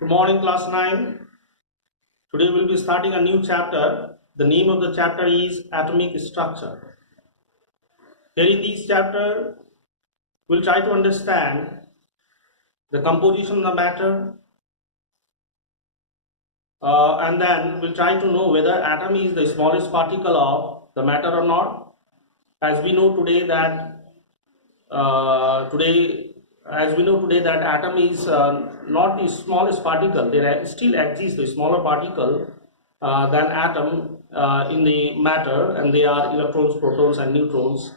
Good morning, class 9. Today we'll be starting a new chapter. The name of the chapter is Atomic Structure. Here in this chapter, we'll try to understand the composition of the matter, and then we'll try to know whether atom is the smallest particle of the matter or not. As we know today that atom is not the smallest particle. There still exists a smaller particle than atom in the matter, and they are electrons, protons, and neutrons.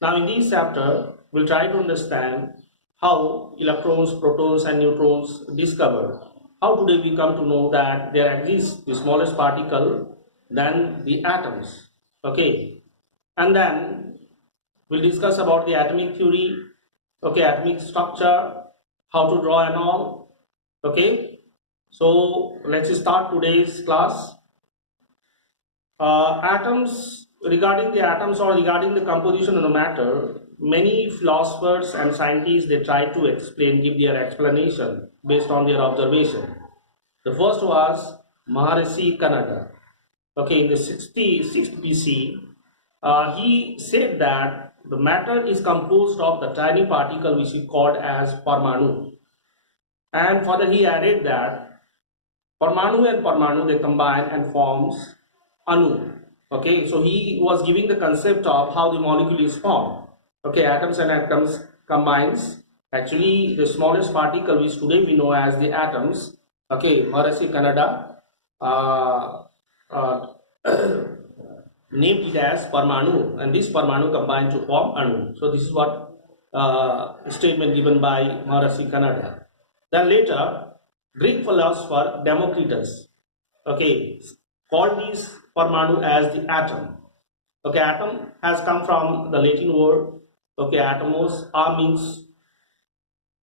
Now, in this chapter, we'll try to understand how electrons, protons, and neutrons discovered. How today we come to know that there exists the smallest particle than the atoms. Okay, and then we'll discuss about the atomic theory, okay, atomic structure, how to draw and all. Okay, so let's start today's class. Regarding the atoms or regarding the composition of the matter, many philosophers and scientists, they try to give their explanation based on their observation. The first was Maharishi Kanada. Okay, in the 66th BC, he said that the matter is composed of the tiny particle which is called as Parmanu. And further he added that Parmanu and Parmanu, they combine and forms Anu. Okay, so he was giving the concept of how the molecule is formed. Okay, atoms and atoms combines. Actually, the smallest particle which today we know as the atoms. Okay, Maharishi Kanada named it as Parmanu, and this Parmanu combined to form Anu. So this is what statement given by Maharishi Kanada. Then later, Greek philosopher Democritus, okay, called this Parmanu as the atom. Okay, atom has come from the Latin word, okay, atomos, a means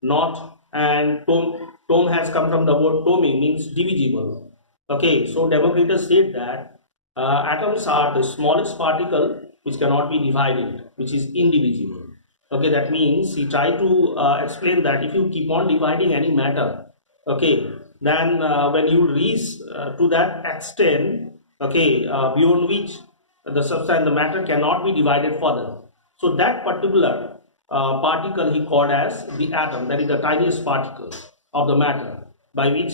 not, and tome has come from the word tome, means divisible. Okay, so Democritus said that atoms are the smallest particle which cannot be divided, which is indivisible. Okay, that means he tried to explain that if you keep on dividing any matter, okay, then when you reach to that extent, okay, beyond which the substance, the matter cannot be divided further. So that particular particle he called as the atom, that is the tiniest particle of the matter, by which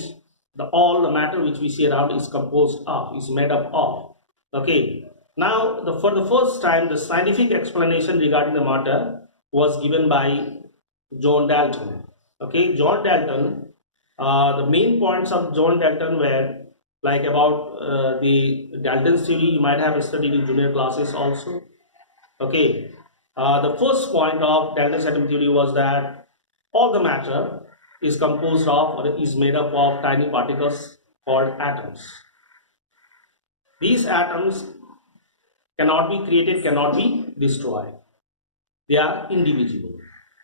all the matter which we see around is composed of, is made up of. Okay, now for the first time the scientific explanation regarding the matter was given by John Dalton. Okay, John Dalton, the main points of John Dalton were like about the Dalton's theory. You might have studied in junior classes also. Okay, the first point of Dalton's atom theory was that all the matter is composed of or is made up of tiny particles called atoms. These atoms cannot be created, cannot be destroyed. They are indivisible.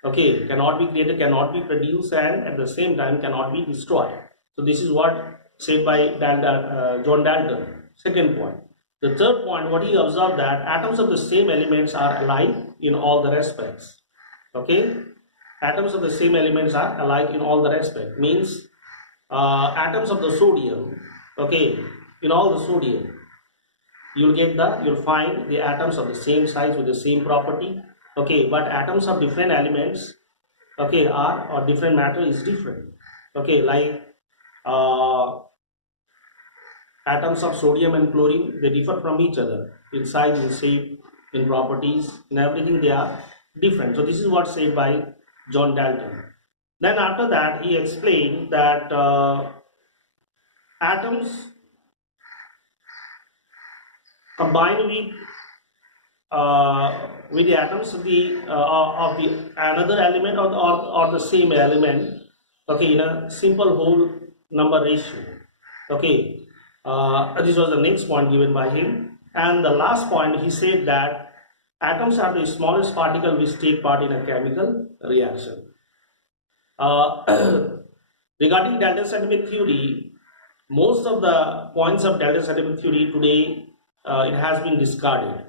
Okay, cannot be created, cannot be produced, and at the same time cannot be destroyed. So this is what said by John Dalton. Second point. The third point, what he observed, that atoms of the same elements are alike in all the respects. Okay, atoms of the same elements are alike in all the respects. Means atoms of the sodium. Okay, in all the sodium, you'll find the atoms of the same size with the same property. Okay, but atoms of different elements, okay, or different matter is different. Okay, like atoms of sodium and chlorine, they differ from each other in size, in shape, in properties, in everything they are different. So this is what said by John Dalton. Then after that he explained that atoms combine with the atoms of the another element or the same element, okay, in a simple whole number ratio. Okay, this was the next point given by him. And the last point, he said that atoms are the smallest particle which take part in a chemical reaction. Regarding Dalton's atomic theory, most of the points of Dalton's atomic theory today it has been discarded.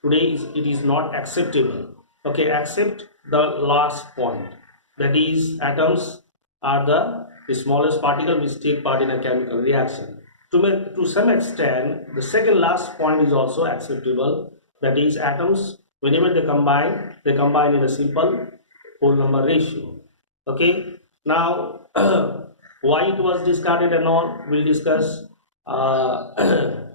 Today it is not acceptable. Okay, except the last point, that is atoms are the the smallest particle which take part in a chemical reaction. To some extent, the second last point is also acceptable. That is, atoms, whenever they combine in a simple whole number ratio. Okay. Now, why it was discarded and all, we'll discuss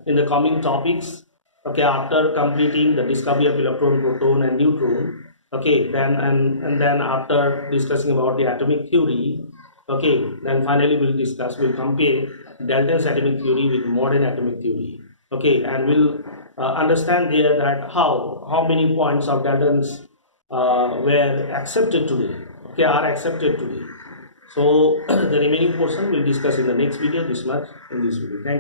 in the coming topics. Okay, after completing the discovery of electron, proton, and neutron. Okay, then then after discussing about the atomic theory. Okay, then finally we'll compare Dalton's atomic theory with modern atomic theory. Okay, and we'll understand there that how many points of Dalton's were accepted today. Okay, are accepted today. So the remaining portion we'll discuss in the next video. This much in this video. Thank you.